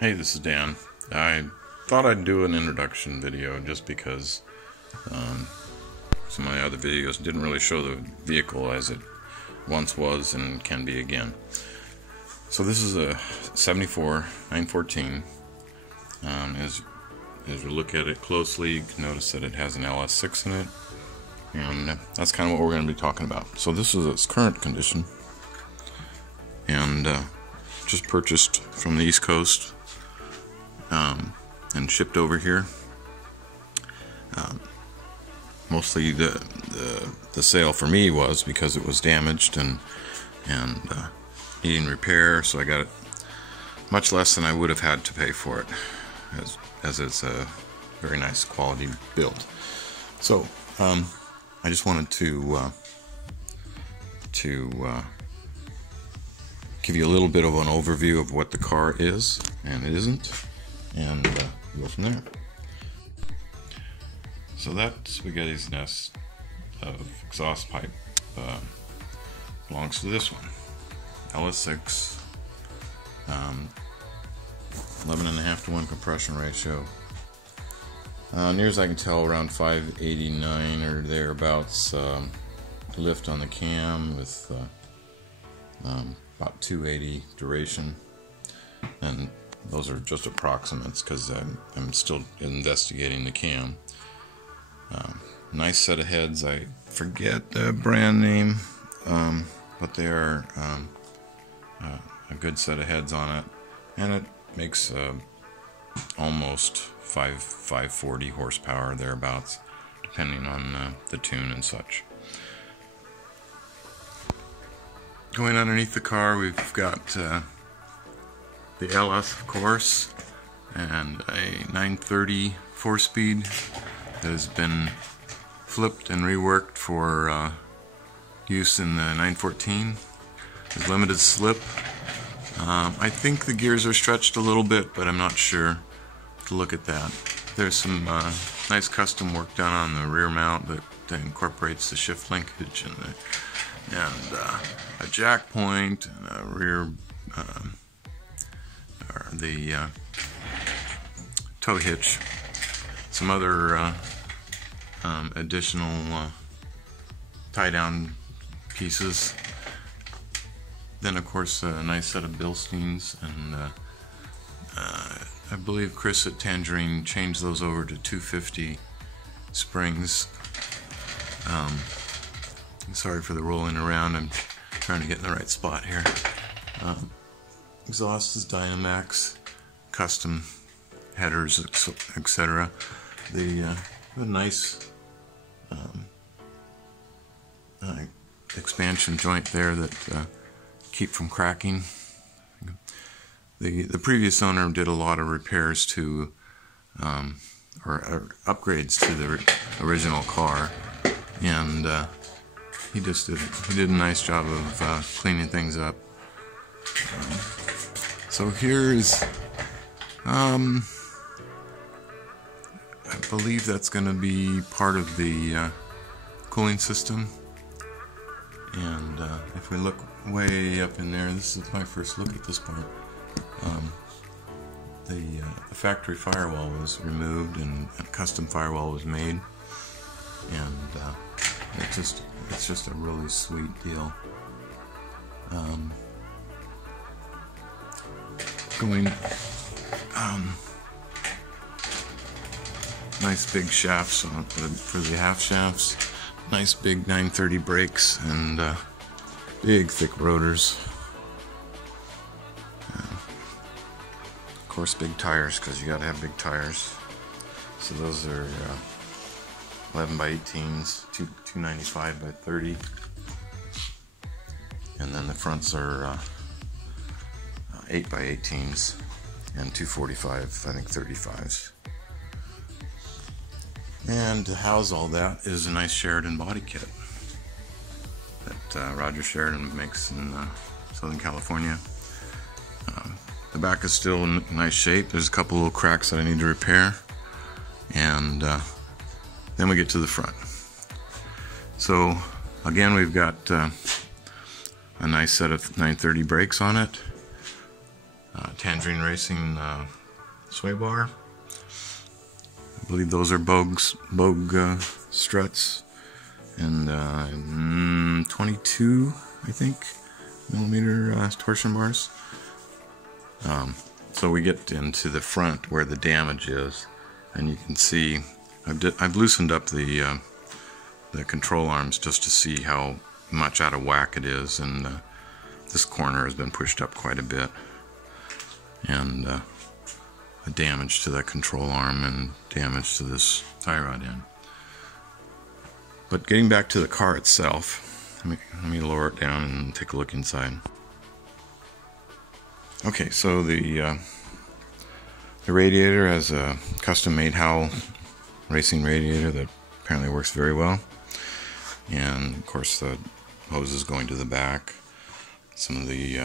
Hey, this is Dan. I thought I'd do an introduction video just because some of my other videos didn't really show the vehicle as it once was and can be again. So this is a 74 914. As we look at it closely, you can notice that it has an LS6 in it, and that's kind of what we're going to be talking about. So this is its current condition, and just purchased from the East Coast and shipped over here. Mostly the sale for me was because it was damaged and needing repair, so I got it much less than I would have had to pay for it, as it's a very nice quality build. So I just wanted to give you a little bit of an overview of what the car is and it isn't, and go from there. So that spaghetti's nest of exhaust pipe belongs to this one, LS6, 11.5 to 1 compression ratio. Near as I can tell, around 589 or thereabouts lift on the cam, with about 280 duration, and those are just approximates because I'm still investigating the cam. Nice set of heads. I forget the brand name, but they are a good set of heads on it, and it makes almost 540 horsepower thereabouts, depending on the tune and such. Going underneath the car, we've got the LS, of course, and a 930 4-speed that has been flipped and reworked for use in the 914. There's limited slip. I think the gears are stretched a little bit, but I'm not sure to look at that. There's some nice custom work done on the rear mount that incorporates the shift linkage and a jack point and a rear the tow hitch. Some other additional tie-down pieces. Then, of course, a nice set of Bilsteins, and I believe Chris at Tangerine changed those over to 250 springs. Sorry for the rolling around. I'm trying to get in the right spot here. Exhaust is Dynamax, custom headers, etc. The nice expansion joint there that keep from cracking. The previous owner did a lot of repairs to or upgrades to the original car, and he did a nice job of cleaning things up. So here is I believe that's going to be part of the cooling system, and if we look way up in there, this is my first look at this part. The factory firewall was removed and a custom firewall was made, and it's just a really sweet deal. Nice big shafts for the half shafts, nice big 930 brakes, and big thick rotors. Of course, big tires, because you gotta have big tires. So those are 11 by 18s, 295 by 30, and then the fronts are 8 by 18s and 245, I think 35s. And to house all that is a nice Sheridan body kit that Roger Sheridan makes in Southern California. The back is still in nice shape. There's a couple little cracks that I need to repair, and then we get to the front. So again, we've got a nice set of 930 brakes on it. Tangerine Racing sway bar. I believe those are Bogue struts, and 22, I think, millimeter torsion bars. So we get into the front where the damage is, and you can see I've loosened up the control arms just to see how much out of whack it is, and this corner has been pushed up quite a bit, and a damage to that control arm and damage to this tie rod end. But getting back to the car itself, let me lower it down and take a look inside. Okay, so the radiator has a custom-made Howell racing radiator that apparently works very well, and of course the hoses going to the back. Some of the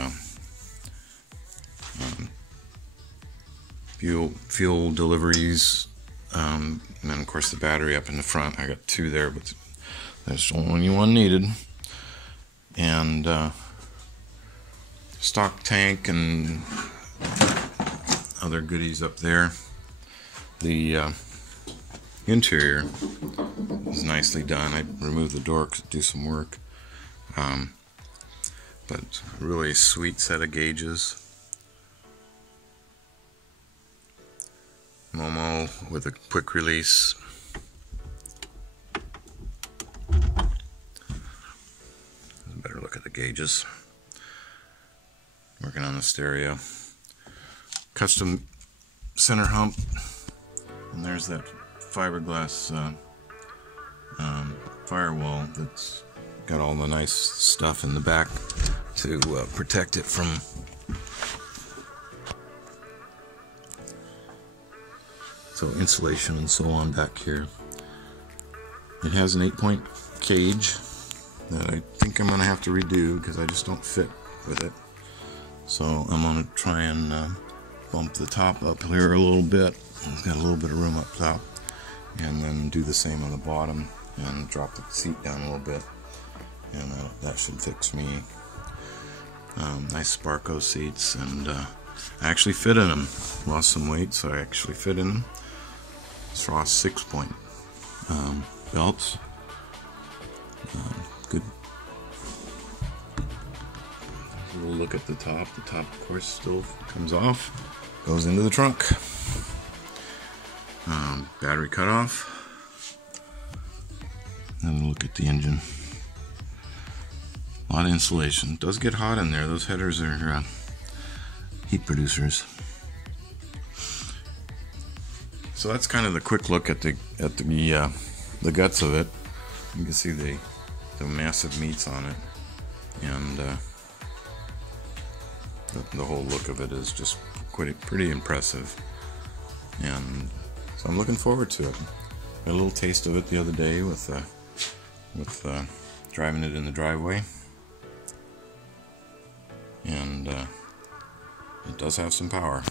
fuel deliveries, and then of course the battery up in the front. I got two there, but there's only one needed. And stock tank and other goodies up there. The interior is nicely done. I removed the door to do some work, but really sweet set of gauges. Momo with a quick release. A better look at the gauges. Working on the stereo. Custom center hump. And there's that fiberglass firewall that's got all the nice stuff in the back to protect it from insulation and so on back here. It has an 8-point cage that I think I'm going to have to redo because I just don't fit with it. So I'm going to try and bump the top up here a little bit. It's got a little bit of room up top, and then do the same on the bottom and drop the seat down a little bit, and that should fix me. Nice Sparco seats, and I actually fit in them. Lost some weight, so I actually fit in them. Frost 6-point belts. Good. We'll look at the top. The top, of course, still comes off, goes into the trunk. Battery cutoff. And we'll look at the engine. A lot of insulation. It does get hot in there. Those headers are heat producers. So that's kind of the quick look at the guts of it. You can see the massive meats on it, and the whole look of it is just pretty impressive. And so I'm looking forward to it. Got a little taste of it the other day with driving it in the driveway, and it does have some power.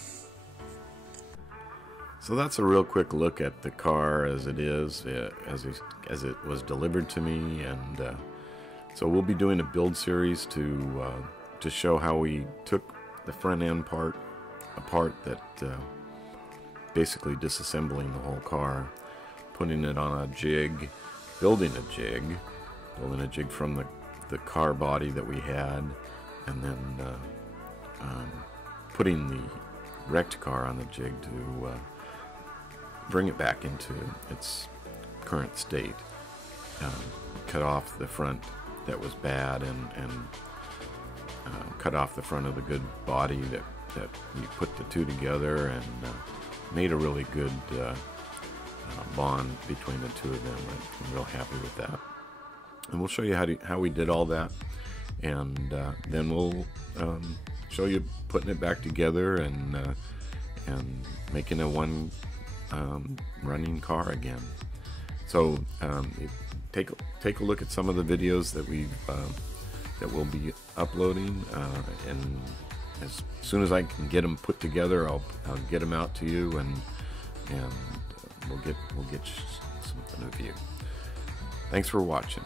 So that's a real quick look at the car as it is, as it was delivered to me, and so we'll be doing a build series to show how we took the front end part apart, that basically disassembling the whole car, putting it on a jig, building a jig from the car body that we had, and then putting the wrecked car on the jig to bring it back into its current state. Cut off the front that was bad, and cut off the front of the good body that we put the two together, and made a really good bond between the two of them. I'm real happy with that. And we'll show you how we did all that, and then we'll show you putting it back together and making a one running car again. So take a look at some of the videos that we'll be uploading, and as soon as I can get them put together, I'll get them out to you, and we'll get something of you. Thanks for watching.